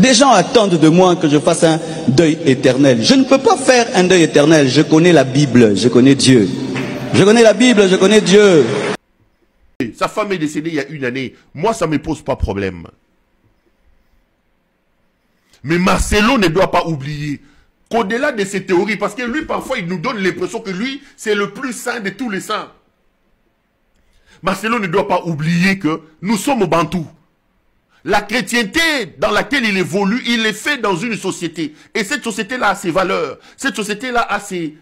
Des gens attendent de moi que je fasse un deuil éternel. Je ne peux pas faire un deuil éternel. Je connais la Bible, je connais Dieu. Je connais la Bible, je connais Dieu. Sa femme est décédée il y a une année. Moi, ça ne me pose pas problème. Mais Marcelo ne doit pas oublier qu'au-delà de ces théories, parce que lui, parfois, il nous donne l'impression que lui, c'est le plus saint de tous les saints. Marcelo ne doit pas oublier que nous sommes au Bantou. La chrétienté dans laquelle il évolue, il est fait dans une société. Et cette société-là a ses valeurs. Cette société-là a ses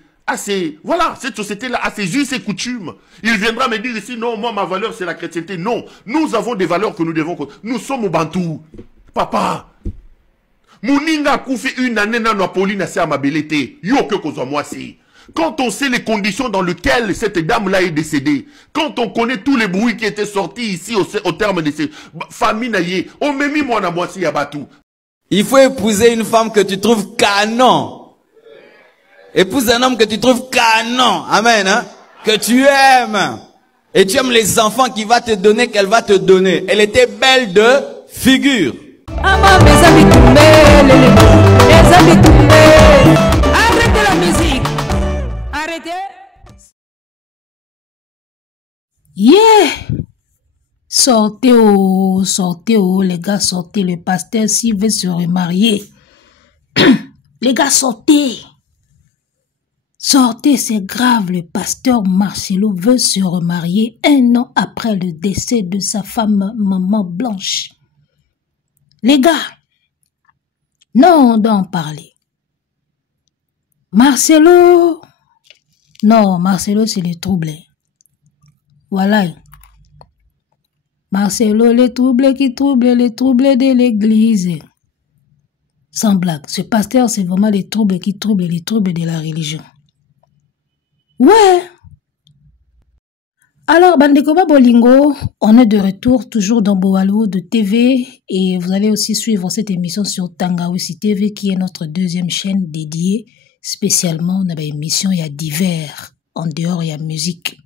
voilà, cette société-là a ses us et coutumes. Il viendra me dire ici, non, moi, ma valeur, c'est la chrétienté. Non, nous avons des valeurs que nous devons... Nous sommes au Bantou. Papa, Mouninga koufi une année dans Pauline à Mabelete. Yo que kozwa moi si. Quand on sait les conditions dans lesquelles cette dame-là est décédée, quand on connaît tous les bruits qui étaient sortis ici au terme de ces familles naïe, on m'a mis moi na moi si yabatou. Il faut épouser une femme que tu trouves canon. Épouse un homme que tu trouves canon. Amen. Hein? Que tu aimes. Et tu aimes les enfants qu'il va te donner, qu'elle va te donner. Elle était belle de figure. Arrêtez la musique. Arrêtez. Yeah. Sortez les gars, sortez. Le pasteur s'il veut se remarier. Les gars, sortez. Sortez, c'est grave. Le pasteur Marcelo veut se remarier 1 an après le décès de sa femme, Maman Blanche. Les gars, non, on doit en parler. Marcelo, non, Marcelo c'est le trouble. Voilà. Marcelo, les troubles qui troublent, les troubles de l'église. Sans blague, ce pasteur c'est vraiment les troubles qui troublent, les troubles de la religion. Ouais. Alors, Bandekoba Bolingo, on est de retour toujours dans Boaliwood TV et vous allez aussi suivre cette émission sur Tangawisi TV qui est notre 2e chaîne dédiée spécialement à l'émission il y a divers, en dehors il y a musique.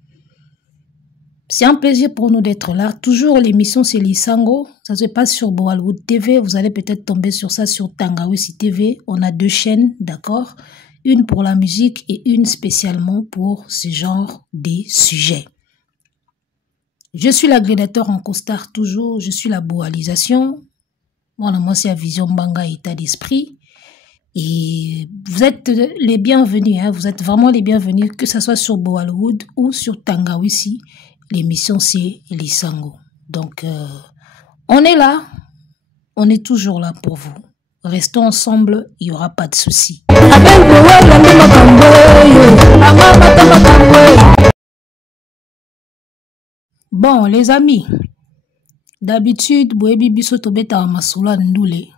C'est un plaisir pour nous d'être là. Toujours l'émission c'est Lisango, ça se passe sur Boaliwood TV, vous allez peut-être tomber sur ça sur Tangawisi TV. On a 2 chaînes, d'accord? Une pour la musique et une spécialement pour ce genre de sujets. Je suis l'agrégateur en costard toujours, je suis la boalisation. Moi c'est la vision Banga état d'esprit. Et vous êtes les bienvenus, hein, vous êtes vraiment les bienvenus, que ce soit sur Boaliwood ou sur Tangawisi. L'émission c'est Lisango. Donc, on est là, on est toujours là pour vous. Restons ensemble, il n'y aura pas de soucis. Bon, les amis, d'habitude, Boebi biso tobeta masula ndoule.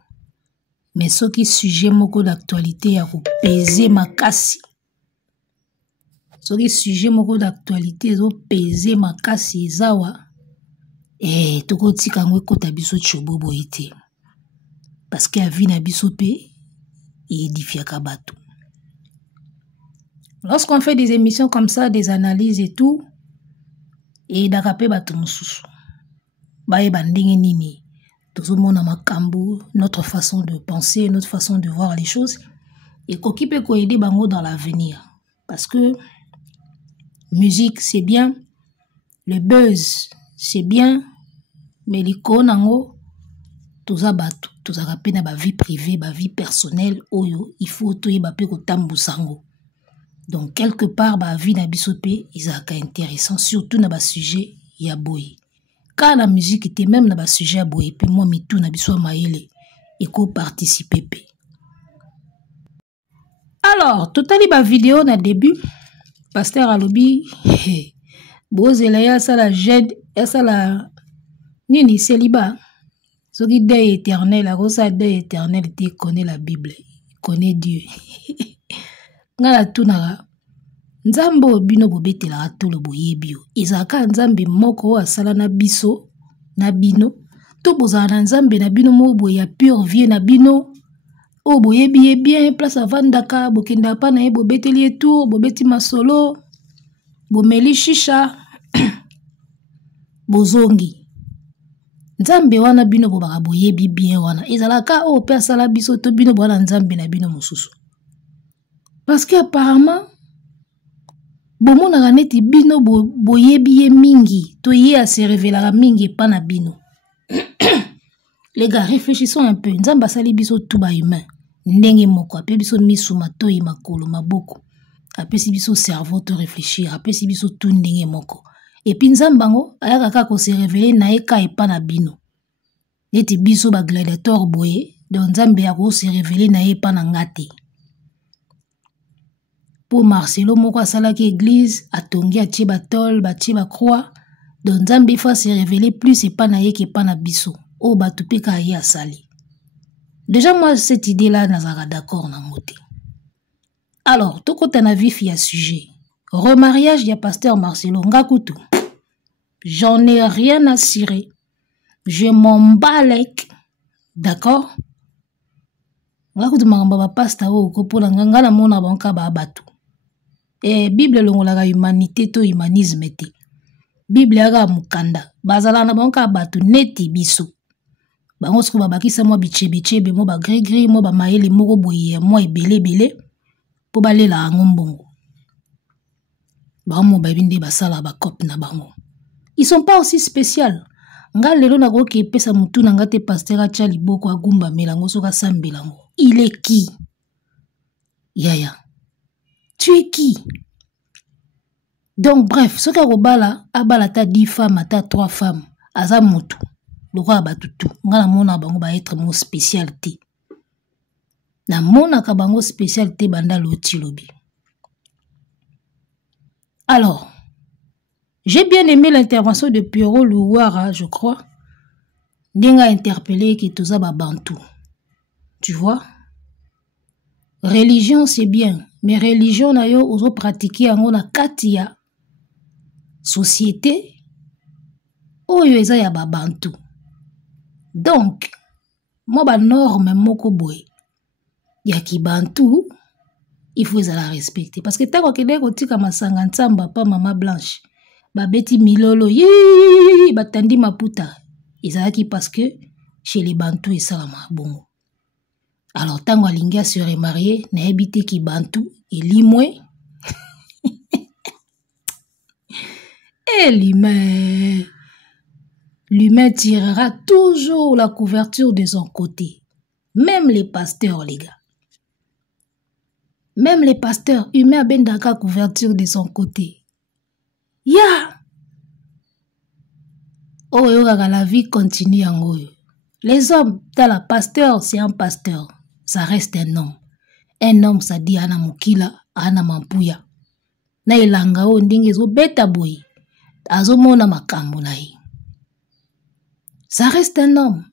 Mais ce qui sujet moko d'actualité a pesé ma kassi. Ce qui sujet moko d'actualité a pesé ma kassi zawa. Et toko tika ngwe kota biso chobo boite. Parce que avina biso pe et édifia kabato. Lorsqu'on fait des émissions comme ça, des analyses et tout, et d'agape bato mususu baye bandenge nini tozomona makambo, notre façon de penser, notre façon de voir les choses et koki pe ko aider bango dans l'avenir parce que musique c'est bien, le buzz c'est bien, mais liko nango toza bato tozaka pe na ba vie privée, ba vie personnelle oyo il faut toyeba pe ko tambusango. Donc, quelque part, la vie na bisope, ils ont intéressant, surtout dans le sujet ya boy. Quand la musique était même dans le sujet ya boy, puis moi, tout na biso maïle, et qu'on participe. Alors, totali ba vidéo na début, pasteur alobi, bozela ça la jed, ça la nini célibat, ce qui deuil éternel, la rosa deuil éternel, il connaît la Bible, il connaît Dieu. Ngala tunara nzambe obino bobetela tolo boyebio izaka nzambe moko asala na biso na bino to bozala na nzambe na bino mo boya pure vie na bino o boyebi bien place avandaka bokenda pa na ye bobeteli tour bobeti masolo bomeli shisha bozongi Nzambe wana bino bobaka boyebi bien wana. Ezalaka o pe asala biso to bino bwana nzambe na bino mosusu. Parce que apparemment bomonaka neti bino boyebi ye mingi to ye a se révélera mingi pa na bino. Les gars, réfléchissons un peu. Nzamba sali biso tout ba humain. Ndenge moko ape biso misu matoi makolo maboko. Ape si biso cerveau to réfléchir, ape si biso tout ndenge moko. Et puis nzambango ayaka kako se révéler na eka epa na bino. Neti biso ba gladiateur boye, donc nzambe yako se révéler na epa na ngate. Pour Marcelo moko asalaki église, atongi atie ba tol, ba tie ba croix, donc nzambe fa se révéler plus epa na yeke epa na biso. Oh, batupika aye asali. Déjà, moi, cette idée-là, nazara d'accord na moté. Alors, tout côté na vif, il y a sujet. Remariage, il y a pasteur Marcelo Ngakutu. J'en ai rien à cirer. Je m'en balèque. D'accord? Ngakutu maramba pasteur o kopola nganga mona banka ba batu. Et Bible longolaka humanité to humanisme te. Bible aga mukanda. Bazala na banka batu neti biso. Bango siko babakisa mwa bichebe mo ba gris mo ba maele moko boye mo ebele po balela ngombongo. Bango babinde basala ba cop na bango. Ils sont pas aussi spéciaux. Nga lelo na ko ke pesa mutu na ngate pasteur acha liboko agumba melango soka sambelango. Il est qui? Yaya. Tu es qui? Donc bref, ce ka robala abala ta 10 femmes ta 3 femmes aza mutu. Loko abatutu ngala mona bango ba être mo spécialité na mona ka bango spécialité banda loti lobi. Alors j'ai bien aimé l'intervention de Pierrot Louara, je crois. Ndenga interpellé ki toza ba bantou. Tu vois, religion c'est bien, mais religion na yo ozo pratiquer yango na kati ya société oyo eza ya ba bantou. Donc, moi, ba norme moko boy. Ya ki bantu, il faut la respecter. Parce que tant que deko tika masanga ntsamba pa mama blanche, ba beti milolo, yi, batandi maputa. Ezalaki parce que chez les bantu et ça ma bongo. Alors tango alinga se remarier, na ebite ki bantu, elimwe. Elimwe. L'humain tirera toujours la couverture de son côté. Même les pasteurs, les gars. Même les pasteurs, humains bendaka couverture de son côté. Ya! Oh, la vie continue en haut. Les hommes, dans la pasteur, c'est un pasteur. Ça reste un homme. Un homme, ça dit ana mukila, ana mampuya. Na ilanga o ndingezo beta boy. Azomona makambo na yi. Ça reste un homme.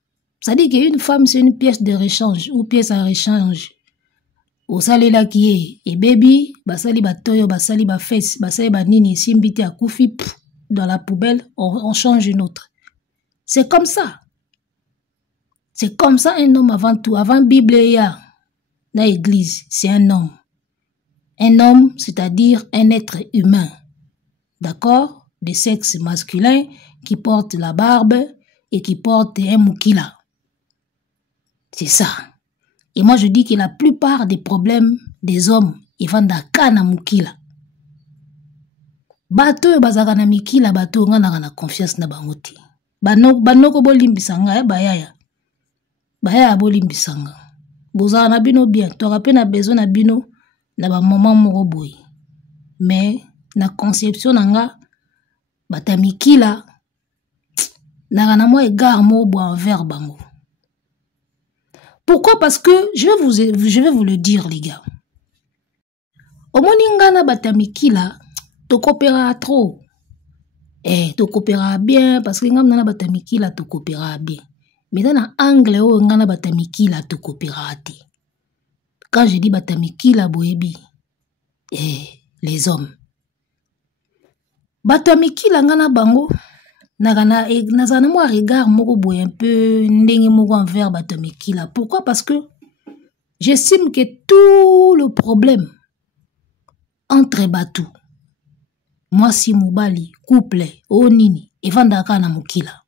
Ça dit qu'une femme, c'est une pièce de rechange ou pièce à rechange. Au salela qui est, et baby, basali batoyo, basali ba fesse, basali ba nini, simbiti à koufi, dans la poubelle, on change une autre. C'est comme ça. C'est comme ça un homme avant tout. Avant Bible, il y a la église, c'est un homme. Un homme, c'est-à-dire un être humain. D'accord? De sexe masculin qui porte la barbe et qui porte un moukila. C'est ça. Et moi je dis que la plupart des problèmes des hommes, ils vont dans na moukila. Bato bazaka na mikila bato ngana na confiance na bangoti. Banoko bolimbisanga bayaya. Bayaya bolimbisanga. Bozaka na bino bien, to rappelle na besoin na bino na ba moment moko boy. Mais na conception nanga batamikila na moi égard mo envers bango. Pourquoi? Parce que je vais vous le dire les gars. Au moningana batamikila to coopéra trop. To coopéra bien parce que ngam na batamikila to coopéra bien. Mais dans l'angle où ngana batamikila to coopéra te. Quand je dis batamikila boebi, les hommes. Batamikila ngana bango nazana moi regard moko boy un peu ndenge moko envers batamikila. Pourquoi? Parce que j'estime que tout le problème entre batu, moi si mobali, couple, onini, evandaka na mukila.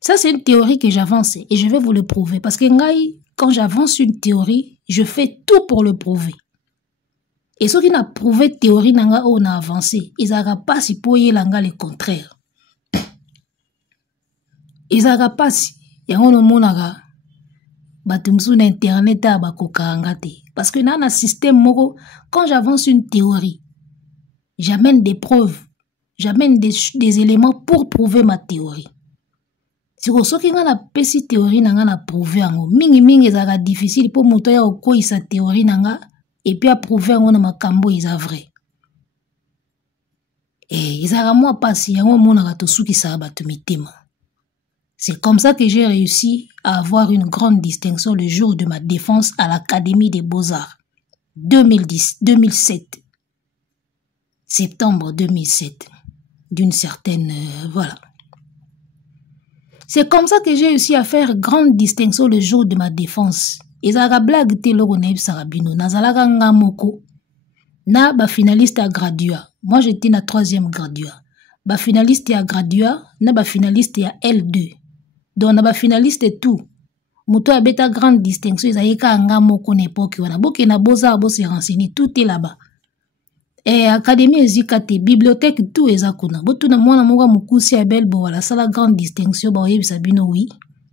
Ça, c'est une théorie que j'avance et je vais vous le prouver. Parce que quand j'avance une théorie, je fais tout pour le prouver. Et ceux qui n'ont prouvé théorie, on a avancé. Ils n'ont pas si pour y le contraire. Ils n'ont pas si. Il y a un internet parce que dans un système, quand j'avance une théorie, j'amène des preuves, j'amène des éléments pour prouver ma théorie. Si vous avez une théorie, vous avez prouvé. C'est difficile pour montrer sa théorie et puis à prouver que makambo est vrai. Et ils ont moi passé, c'est comme ça que j'ai réussi à avoir une grande distinction le jour de ma défense à l'Académie des Beaux-Arts. 2007. Septembre 2007. D'une certaine... voilà. C'est comme ça que j'ai réussi à faire grande distinction le jour de ma défense. Et ça a blague te loro na Sarabino. Nazalaka ngamoko. Na ba finaliste à gradua. Moi j'étais na 3e gradua. Ba finaliste à gradua. Na ba finaliste à L2. Donc na ba finaliste et tout. Muto a beta grande distinction. Ils a ngamoko n'époque. Wana boke na boza abo se renseigner. Tout est là-bas. Et Académie Ezikate, bibliothèque, tout est zakuna. Botu na mwana mwa mukusi à Belbo. Voilà, ça la grande distinction. Ba oyebi Sabino oui.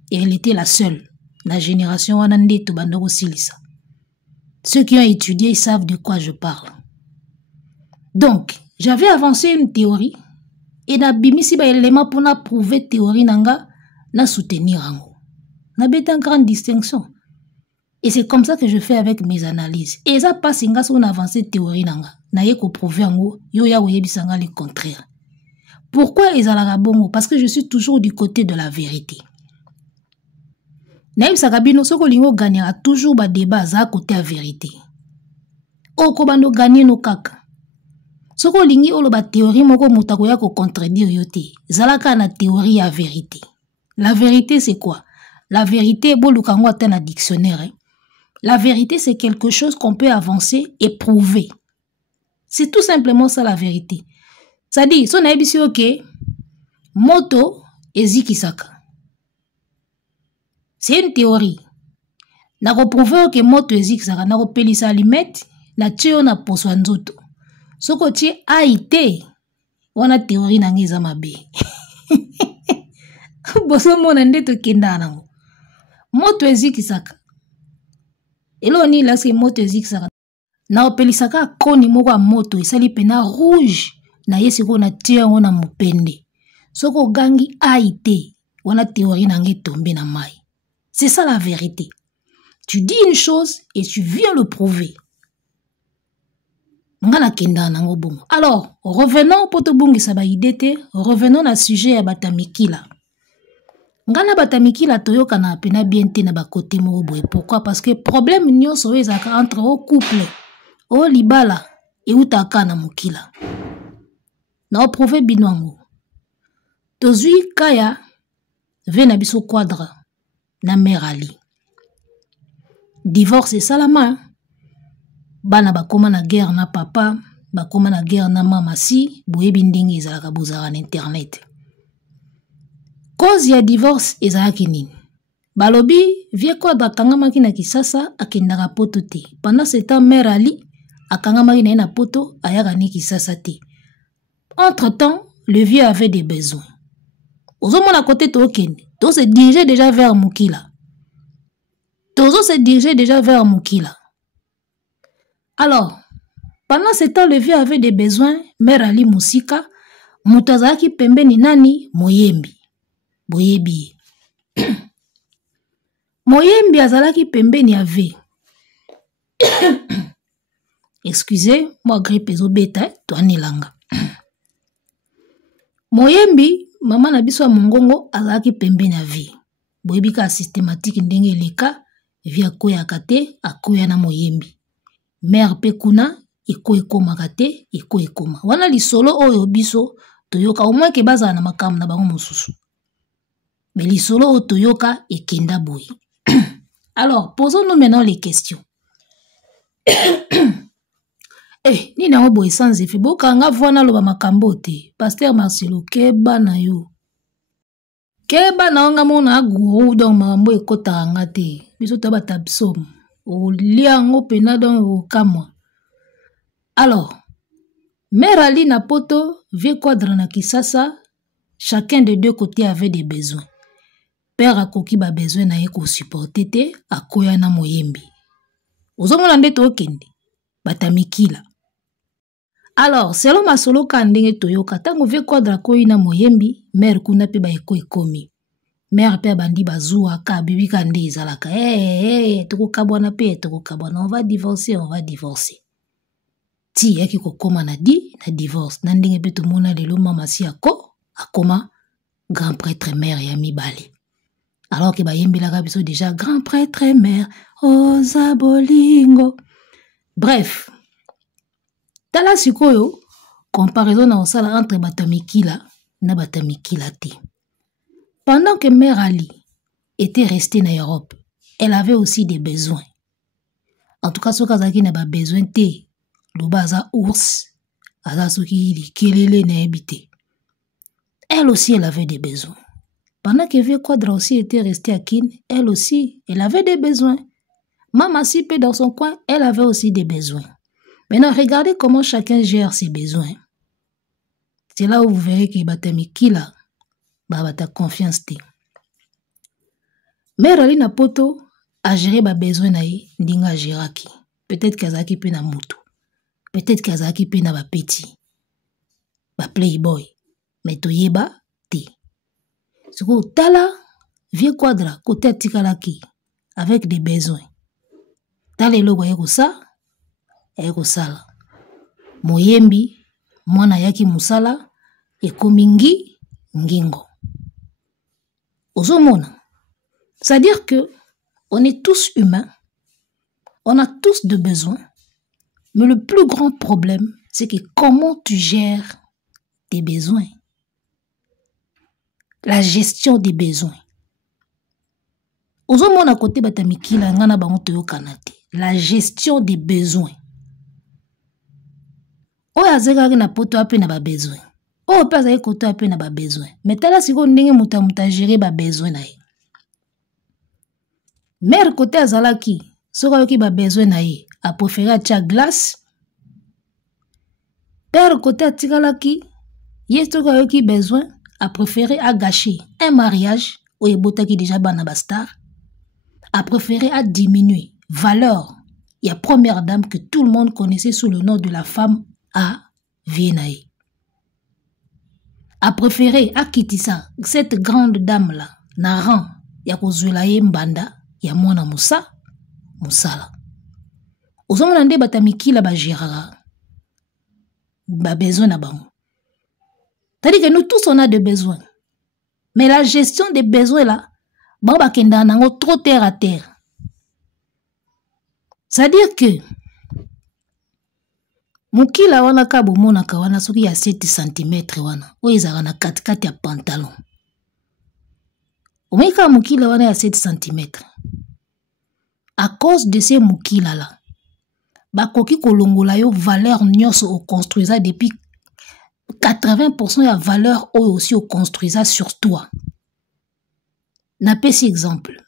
Et elle était la seule. La génération Wanande Tobandoro Silisa. Ceux qui ont étudié, ils savent de quoi je parle. Donc, j'avais avancé une théorie et na bimisi ba élément pour na prouver théorie nanga na soutenir ango. Na bête en grande distinction. Et c'est comme ça que je fais avec mes analyses. Et ça passe inga son avancée théorie nanga. Na yeko prouver ango yo ya oyebisanga le contraire. Pourquoi ezalaka bongo? Parce que je suis toujours du côté de la vérité. Naïm Sakabino, ce que l'on gagne a toujours des débats à côté de la vérité. O kobando gagner no kaka. Ce que l'on a la théorie, moko mutakoya ko contredire yote. Zalaka na théorie à vérité. La vérité c'est quoi? La vérité, bon lukango atteint un dictionnaire. Hein? La vérité c'est quelque chose qu'on peut avancer et prouver. C'est tout simplement ça la vérité. Ça dit, son aibisi ok, moto ezikisaka. C'est une théorie. Na prouver que moto ezikisaka, na pelisa limite, na tio na poswa nzoto. Soko ti aite, wana théorie na ngeza mabe. Boso mona ndeto kenda nango. Moto ezikisaka. Elo ni laske moto ezikisaka. Na pelisaka koni moko a moto esali pena rouge na yesiko na tio na mupende. Soko gangi aite, wana théorie na nge tombe na mai. C'est ça la vérité. Tu dis une chose et tu viens le prouver. Alors, revenons pour te bungi sabaïdete, revenons à sujet à Batamikila. Ngana Batamikila toyoka na pena biente na bakote moboe. Pourquoi? Parce que problème nyo sowe zaka entre au couple, au libala et utaka na mukila. Na o prouver binwango. Tozui kaya vena biso quadra. Na mère Ali. Divorce et salama. Bana bakoma na guerre na papa, bakoma na guerre na mama si, boyebi ndenge ezalaka bozala na internet. Cause ya divorce ezalaki nini? Balobi vie quadra akangamaki na Kisasa akendaka poto te. Pendant ce temps mère Ali akangamaki na ye na poto ayaka ni Kisasa te. Entre temps, le vieux avait des besoins. Ozomona côté tokende. Tozo se dirigeait déjà vers Mukila. Tozo se dirigeait déjà vers Mukila. Alors, pendant ce temps, le vieux avait des besoins. Mère Ali Musika, Mutazaki pembeni nani, Moyembi. Boyebi. Moyembi azalaki pembeni ave. Excusez, moi grippe ezobeta, toani langa. Moyembi, maman na biso mongongo azalaki pembeni ave. Boyebi ka systématique ndenge leka, via koya kate, akoya na Moyembi. Mère pekuna, iko ekoma te, iko ekoma. Wana lisolo oyo biso, toyoka au moins ke baza na makam na bango mosusu. Mais lisolo oyo toyoka ekenda boy. Alors, posons-nous maintenant les questions. Eh, ni na boy sans effet, boka nga vwana loba makambo te. Pasteur Marcelo, keba na yo. Keba na onga mona guru donc mambo ekota ngate. Biso taba tabsom. O liango pena donc o kamwa. Alors, Mère Ali na poto, vieux quadre na Kisasa, chacun des deux côtés avait des besoins. Père akoki ba besoin na ye ko supporter te, akoya na moyembi. Ozomona nde to kende, batamikila. Alors, selon masolo kandenge toyoka, tango vieux quadre akoyi na moyembi, mère kuna pe ba eko ekomi. Mère pe bandi bazua ka bibi kande ezalaka. Toko kabwana pe, toko kabwana, on va divorcer. Ti yaki kokoma na divorce. Nandenge pe tomona lelo mama si akoma grand prêtre mère ya mibali. Alors que bayembelaka biso déjà grand prêtre mère oza bolingo. Bref. Tala sikoyo comparaison na osala entre batamikila na batamikila te. Pendant que Mère Ali était restée en Europe, elle avait aussi des besoins. En tout cas, ce qu'elle n'a pas besoin de l'obaza ours, elle aussi, elle avait des besoins. Pendant que Vieux Quadra aussi était resté à Kin, elle aussi, elle avait des besoins. Maman Sipé dans son coin, elle avait aussi des besoins. Maintenant, regardez comment chacun gère ses besoins. C'est là où vous verrez qu'il batami qui là, ta confiance te. Mère Ali na poto a géré ba besoin na ye, ndinga géraki. Peut-être kazaki pe na mutu. Peut-être kazaki pe na ba petit. Ba playboy. Mais toyeba te. Siko tala Vieux Quadra côté tikalaki avec des besoins. Tala eloko yeko sala. Moyembi mwana yaki musala ekomingi ngingo. Ozomona. C'est-à-dire que on est tous humains. On a tous de besoins. Mais le plus grand problème, c'est que comment tu gères tes besoins. La gestion des besoins. Ozomona côté batamikila ngana bango toyo kanate. La gestion des besoins. Oya zeka na poto ape na ba besoin. O pesa ye koto ape na ba besoin. Mais tala siko ndenge muta gérer ba besoin na ye. Mère côté azalaki, soka yoki ba besoin na ye, a préféré atia glace. Père côté atikalaki, ye soka yoki besoin, a préféré à gâcher un mariage, ou yebotaki déjà bana bastar, a préféré à diminuer valeur. Il y a première dame que tout le monde connaissait sous le nom de la femme à Viennae. A préféré à Kitisa, cette grande dame là, na rang, ya kozulaye mbanda, ya mwana musala. Ozomona nde batamikila ba gérera. Ba besoin na bango. C'est-à-dire que nous tous on a des besoins. Mais la gestion des besoins là, ba kenda nango trop terre à terre. C'est-à-dire que mukila wana kabo mona kawana soki ya 7 cm wana. Oizaka na katikati ya pantalon. Omeka mukila wana ya 7 cm. À cause de ces mukila là, bakoki kolongola yo valeur nyonso o construisa depuis 80% ya valeur o aussi o construisa sur toi. Napesi exemple.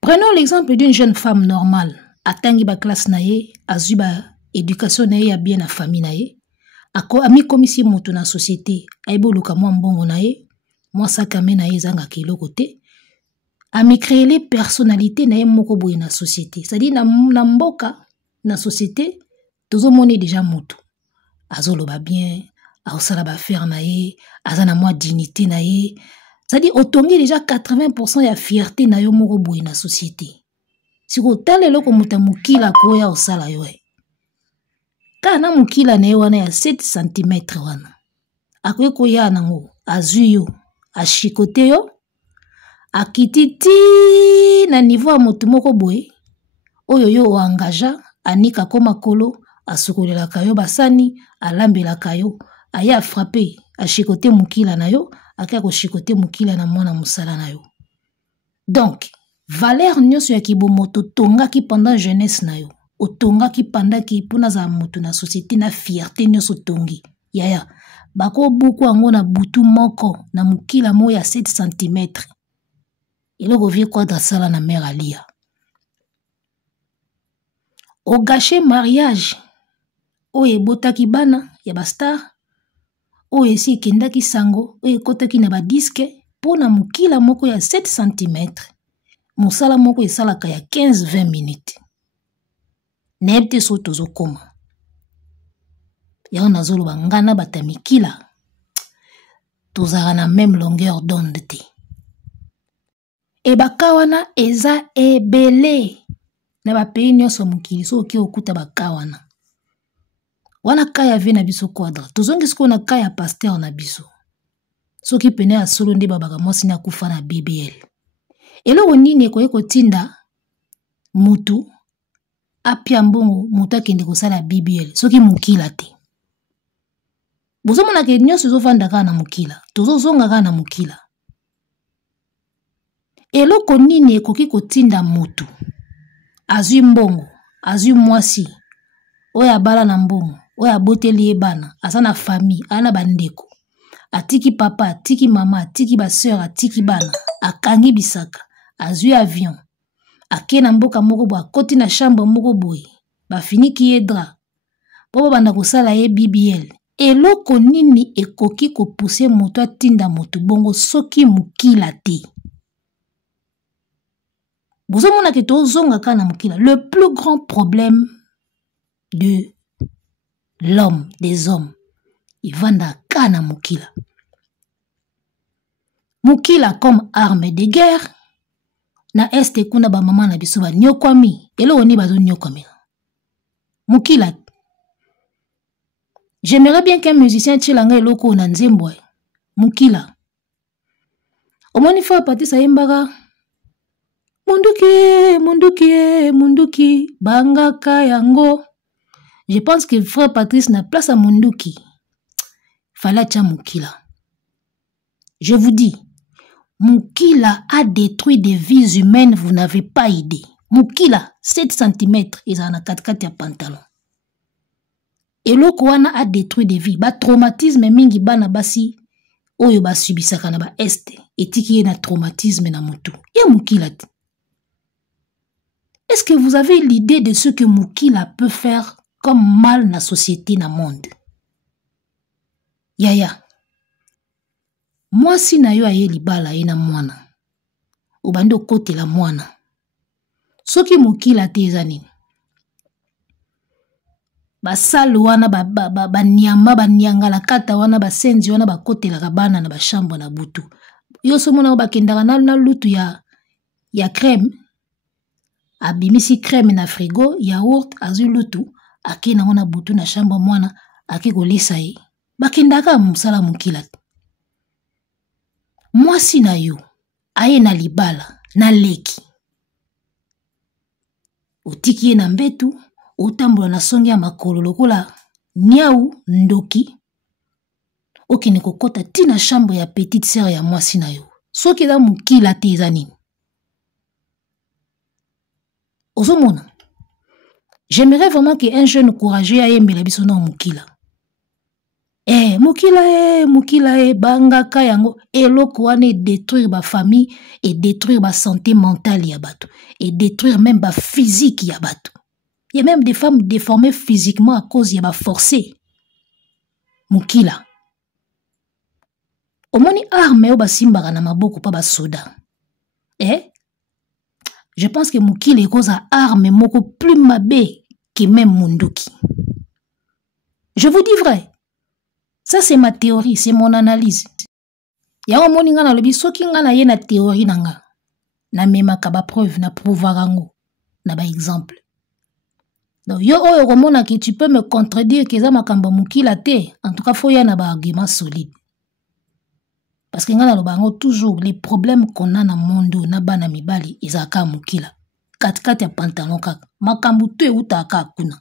Prenons l'exemple d'une jeune femme normale. Atangi ba classe na ye, azui ba éducation na ye ya bien na famille na ye. Ami komisi moto na société, aibo luka mwa mbongo na ye, mwa sakame na ye zanga kiloko te. Ami créer les personnalités na ye moko boye na société. C'est-à-dire na mboka na société, tozo moni déjà moto. Azolo ba bien, aosala ba faire na ye, azana mwa dignité na ye. C'est-à-dire otongi déjà 80% ya fierté na yo moko boye na société. Si ko tale loko muta mukila koya osala yo e. Kana mukila na ye wana ya 7 cm wana. Akoye koya nango, azui yo, ashikote yo, akititi na niveau ya motu moko boye, oyo yo o engaja, anika koma kolo, asukolelaka yo basani, alambelaka yo, aya frappe, ashikote mukila na yo, akia ko shikote mukila na mwana musala na yo. Donc, valeur nyonso ya kibomoto tongaki pendant jeunesse na yo, otongaki pendant ki pona za moto na société na fierté nyonso tongi. Yaya, bako buku yango na butu moko na mukila mo ya 7 cm. Eloko vie quadra sala na mère alia. O gâché mariage oye botaki bana ya bastar oye si kendaki sango oye kotaki na badiske pona mukila moko ya 7 cm. Musala moko esalaka ya 15-20 minutes. Nebte so tozokoma. Yao nazoloba ngana batamikila. Tozara na même longueur d'onde te. E bakawana eza ebele. Na ba pays nyonso mukili so oki okuta bakawana. Wana kaya ve na biso quadra. Tozongi siko na kaya pasteur na biso. Soki pene ya solo nde babaka mwasi na kufa na BBL. Eloko nini ekoyeko tinda mutu apia mbongo mutu akende kosala BBL soki mukila te. Bozomona ke nyonso ezovanda kaka na mukila. Tozozonga kaka na mukila. Eloko nini ekoki kotinda mutu azwi mbongo, azwi mwasi, oya bala na mbongo, oya boteli ebana, asa na famille, ana bandeko. Atiki papa, atiki mama, atiki ba sœur, atiki bana, akangi bisaka, azwi avion. Ake na mboka moko bo akoti na chambre moko boye, ba finiki yedra. Bobo banda kosala ye BBL. Eloko nini ekoki kopousse moto atinda moto bongo soki mukila te. Bozomona ke tozonga ka na mukila. Le plus grand problème de l'homme, des hommes, il vanda ka na mukila. Mukila comme arme de guerre. Na este kuna ba mama na biso ba nyokwami. Eloko ni bazo nyokwami. Mukila. J'aimerais bien qu'un musicien tchilanga eloko na nzembwe. Mukila. Omoni fa pati sa yembaka. Munduki, bangaka yango. Je pense que frère Patrice n'a place à Munduki. Fallait tcha Mukila. Je vous dis, Mukila a détruit des vies humaines, vous n'avez pas idée. Mukila, 7 cm, ils en ont 4 pantalon. Et l'Okwana a détruit des vies. Ba traumatisme mingi bana basi, oyo ba subisaka na ba este, etiki na traumatisme na mutu. Ya Mukila. Est-ce que vous avez l'idée de ce que Mukila peut faire comme mal na société na monde? Yaya. Moi si na yo aye libala ye na mwana. Ubando kote la mwana. Soki Mukila te ezanini. Basalo wana banyama banyangala kata wana basenzi wana bakote la kabana na bashambo na butu. Yo somona bakendaka na lutu ya crème. Abimisi crème na frigo, yaourt, azu lutu, ake na wana butu na chambo mwana, ake kolesa ye. Bakendaka musala Mukila. Mwasi na yo, aye na libala, na leki. Otiki ye na mbetu, otambola na songi ya makolo lokola niau ndoki. Okene kokota tina chambo ya petite sœur ya mwasi na yo. Soki da Mukila te ezanini. Ozomona. J'aimerais vraiment qu'un jeune courageux aille mbela biso na Mukila. Mukila bangaka yango eloko wana détruire ba famille et détruire ba santé mentale ya bato et détruire même ba physique ya bato. Il y a même des femmes déformées physiquement à cause ya ba forcé. Mukila. Omoni arme o basimbaka na maboko pa ba soda. Je pense que Mukila est cause à arme moko plus mabe que même Munduki. Je vous dis vrai. Ça c'est ma théorie, c'est mon analyse. Ya omoni nga na lobi soki nga na ye na théorie nanga. Na memaka ba preuve na prouvarango na ba exemple. Donc yo oyo komona que tu peux me contredire que za makamba Mukila te, en tout cas faut ya na ba argument solide. Parce que nga na lobango toujours les problèmes qu'on a na mondo na bana mibali ezaka Mukila. Katikati ya pantalon kaka. Makambu tu eutaka kuna.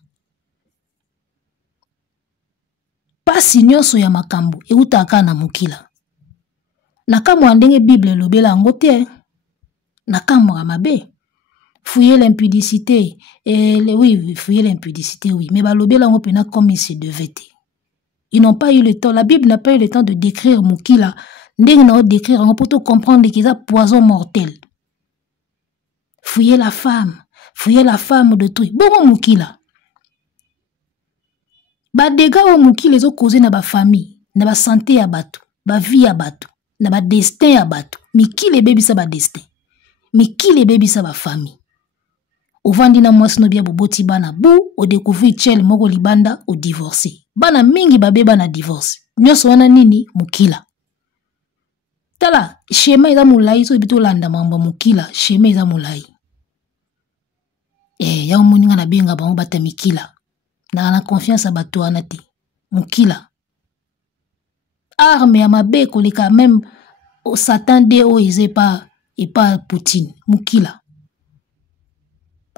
Pasi nyonso ya makambu eutaka na Mukila. Nakamwa ndenge Bible lobela ngo te. Nakamwa mabe. Fouiller l'impudicité. Oui, fouiller l'impudicité, oui. Mais ba lobela ngo pena comme il se devait te. Ils n'ont pas eu le temps. La Bible n'a pas eu le temps de décrire Mukila. Ndenge na décrire pour te comprendre qu'ils ont poison mortel. Fouiller la femme de truc. Bon Mukila. Ba dégâts au Mukila les ont causé na ba famille, na ba santé ya bato, ba vie ya bato, na ba destin ya bato. Mais qui les bébés ça ba destin? Mais qui les bébés ça ba famille? Au vendina mwasi no bia boboti bana bou, au découvrir tchel moko libanda, au divorcé. Bana mingi babe bana divorce. Nyonso wana nini Mukila. Tala, schéma eza mulai so bito landa mamba Mukila, schéma eza mulai. Ya moninga na benga bango bata Mikila. Na confiance à bato anati. Mukila. Arme ya mabe koleka même au Satan de o eze pas et pas Poutine. Mukila.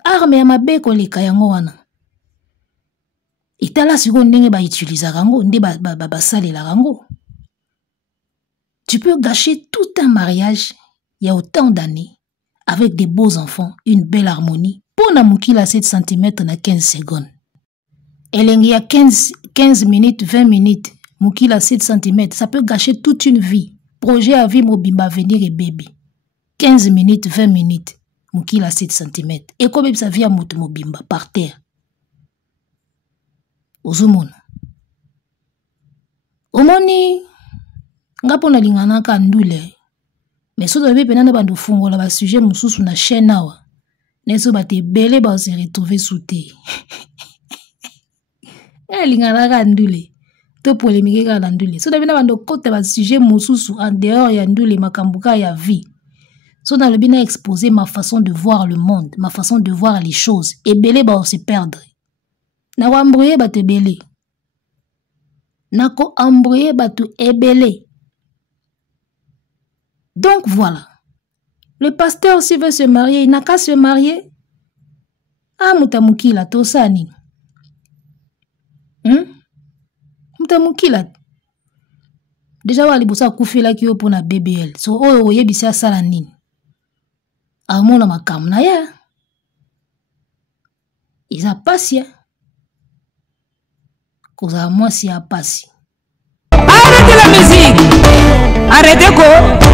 Arme ya mabe koleka yango wana. Itala siko ndenge ba utiliser rango, nde ba salela rango. Tu peux gâcher tout un mariage il y a autant d'années avec des beaux enfants, une belle harmonie. Pour na Mukila 7 cm na 15 secondes. Elle y a 15 minutes, 20 minutes. Mukila 7 cm, ça peut gâcher toute une vie. Projet à vie mobimba venir et bébé. 15 minutes, 20 minutes. Mukila 7 cm. Et comme ça vient moto mobimba par terre. Ozumon. Omoni ngapona lingana ka ndule. Mais so dobe penana bandu fungola ba sujet mususu na chaîne awa. Neso bate belé ba se retrouver sous terre. Lingana ka ndule. To polémique ka ndule. So dobe na bandu kota ba sujet mususu en dehors ya ndule makambuka ya vie. So dans le bien exposer ma façon de voir le monde, ma façon de voir les choses. Et belé ba se perdre. Na ko embrouiller ba te belé. Na ko embrouiller ba tu ebelé. Donc voilà. Le pasteur s'il veut se marier, il n'a qu'à se marier. Ah Mukila to sani. Mukila. Déjà wali bosa kufela ki yo pona BBL. So oyo yebisi asala nini. Amona makam na ya. Iza pasi ya. Koza mwasi ya pasi. Arrêtez la musique. Arrêtez quoi?